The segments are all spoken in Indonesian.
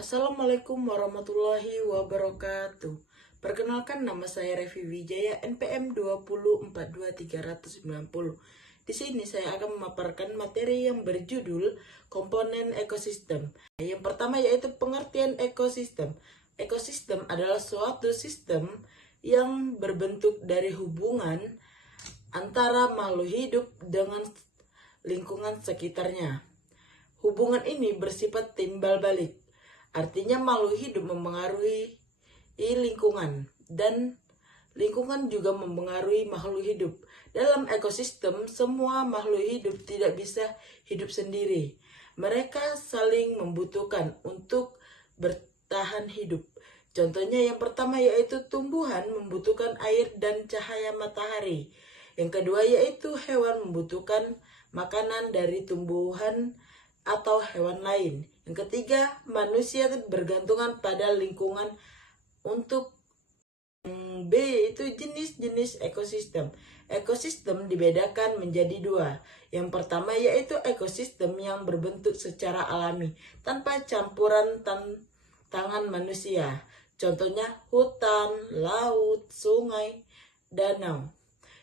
Assalamualaikum warahmatullahi wabarakatuh. Perkenalkan, nama saya Revi Wijaya, NPM 2042390. Di sini saya akan memaparkan materi yang berjudul komponen ekosistem. Yang pertama yaitu pengertian ekosistem. Ekosistem adalah suatu sistem yang berbentuk dari hubungan antara makhluk hidup dengan lingkungan sekitarnya. Hubungan ini bersifat timbal balik. Artinya makhluk hidup mempengaruhi lingkungan dan lingkungan juga mempengaruhi makhluk hidup. Dalam ekosistem, semua makhluk hidup tidak bisa hidup sendiri. Mereka saling membutuhkan untuk bertahan hidup. Contohnya yang pertama yaitu tumbuhan membutuhkan air dan cahaya matahari. Yang kedua yaitu hewan membutuhkan makanan dari tumbuhan atau hewan lain. Yang ketiga, manusia bergantungan pada lingkungan untuk B itu jenis-jenis ekosistem. Ekosistem dibedakan menjadi dua. Yang pertama yaitu ekosistem yang berbentuk secara alami tanpa campuran tangan manusia. Contohnya hutan, laut, sungai, danau.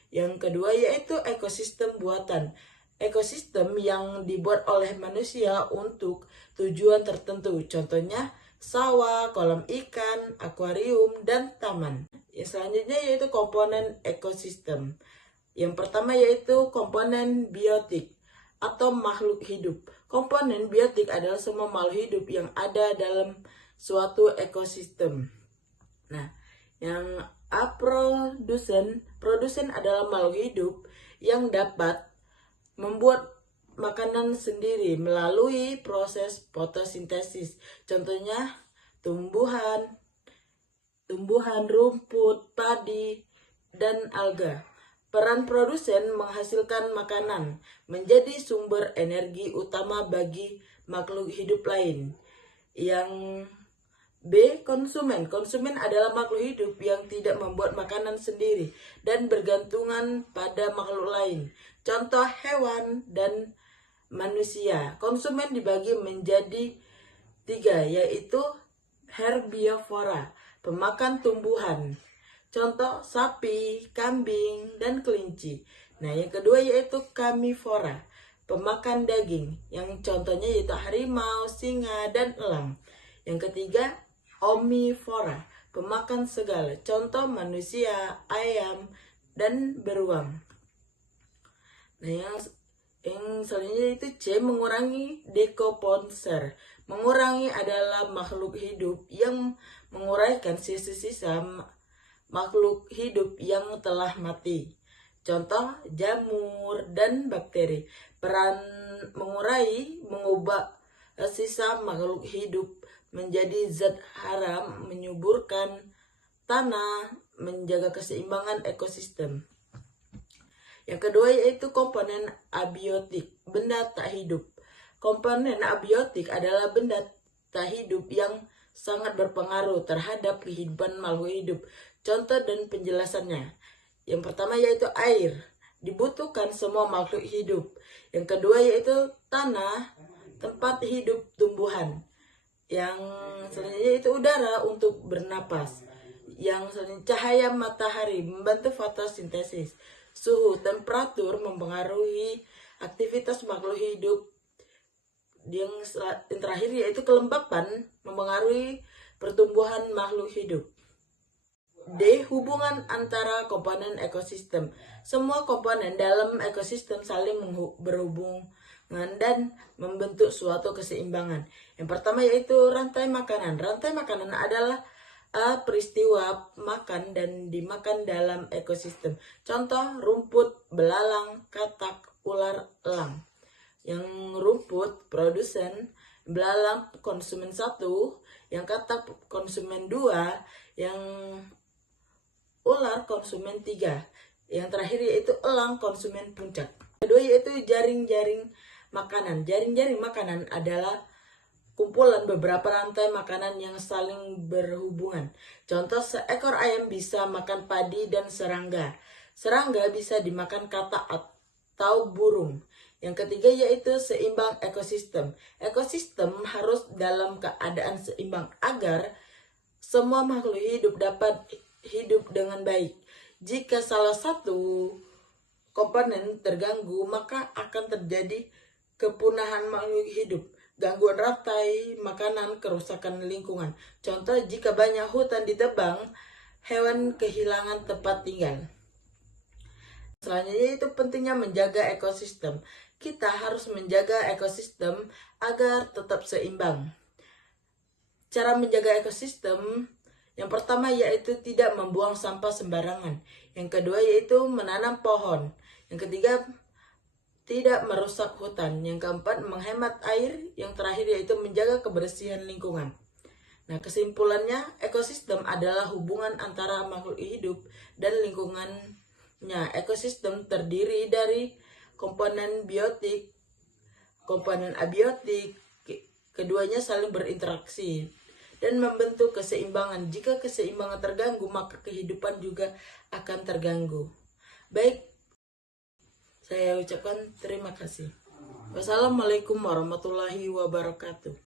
Yang kedua yaitu ekosistem buatan. Ekosistem yang dibuat oleh manusia untuk tujuan tertentu. Contohnya sawah, kolam ikan, akuarium, dan taman. Yang selanjutnya yaitu komponen ekosistem. Yang pertama yaitu komponen biotik atau makhluk hidup. Komponen biotik adalah semua makhluk hidup yang ada dalam suatu ekosistem. Nah, yang produsen adalah makhluk hidup yang dapat membuat makanan sendiri melalui proses fotosintesis. Contohnya tumbuhan, rumput, padi, dan alga. Peran produsen menghasilkan makanan menjadi sumber energi utama bagi makhluk hidup lain. Yang B, konsumen. Konsumen adalah makhluk hidup yang tidak membuat makanan sendiri dan bergantungan pada makhluk lain. Contoh hewan dan manusia. Konsumen dibagi menjadi 3, yaitu herbivora, pemakan tumbuhan. Contoh sapi, kambing, dan kelinci. Nah, yang kedua yaitu karnivora, pemakan daging. Yang contohnya yaitu harimau, singa, dan elang. Yang ketiga omnivora, pemakan segala. Contoh manusia, ayam, dan beruang. Nah, yang selanjutnya itu C, mengurangi dekomposer. Mengurangi adalah makhluk hidup yang menguraikan sisa-sisa makhluk hidup yang telah mati. Contoh jamur dan bakteri. Peran mengurai mengubah sisa makhluk hidup menjadi zat haram, menyuburkan tanah, menjaga keseimbangan ekosistem. Yang kedua yaitu komponen abiotik, benda tak hidup. Komponen abiotik adalah benda tak hidup yang sangat berpengaruh terhadap kehidupan makhluk hidup. Contoh dan penjelasannya. Yang pertama yaitu air, dibutuhkan semua makhluk hidup. Yang kedua yaitu tanah, tempat hidup tumbuhan. Yang selanjutnya itu udara untuk bernapas. Yang selanjutnya cahaya matahari membantu fotosintesis. Suhu, temperatur mempengaruhi aktivitas makhluk hidup. Yang terakhir yaitu kelembapan mempengaruhi pertumbuhan makhluk hidup. D, hubungan antara komponen ekosistem. Semua komponen dalam ekosistem saling berhubungan dan membentuk suatu keseimbangan. Yang pertama yaitu rantai makanan. Rantai makanan adalah peristiwa makan dan dimakan dalam ekosistem. Contoh rumput, belalang, katak, ular, elang. Yang rumput produsen, belalang konsumen 1, yang katak konsumen 2, yang ular konsumen 3. Yang terakhir yaitu elang konsumen puncak. Kedua yaitu jaring-jaring makanan. Jaring-jaring makanan adalah kumpulan beberapa rantai makanan yang saling berhubungan. Contoh seekor ayam bisa makan padi dan serangga. Serangga bisa dimakan katak atau burung. Yang ketiga yaitu seimbang ekosistem. Ekosistem harus dalam keadaan seimbang agar semua makhluk hidup dapat hidup dengan baik. Jika salah satu komponen terganggu, maka akan terjadi kepunahan makhluk hidup, gangguan rantai makanan, kerusakan lingkungan. Contoh, jika banyak hutan ditebang, hewan kehilangan tempat tinggal. Selanjutnya itu pentingnya menjaga ekosistem. Kita harus menjaga ekosistem agar tetap seimbang. Cara menjaga ekosistem, yang pertama yaitu tidak membuang sampah sembarangan. Yang kedua yaitu menanam pohon. Yang ketiga, tidak merusak hutan. Yang keempat, menghemat air. Yang terakhir yaitu menjaga kebersihan lingkungan. Nah, kesimpulannya, ekosistem adalah hubungan antara makhluk hidup dan lingkungannya. Ekosistem terdiri dari komponen biotik, komponen abiotik. Keduanya saling berinteraksi dan membentuk keseimbangan. Jika keseimbangan terganggu, maka kehidupan juga akan terganggu. Baik, saya ucapkan terima kasih. Wassalamualaikum warahmatullahi wabarakatuh.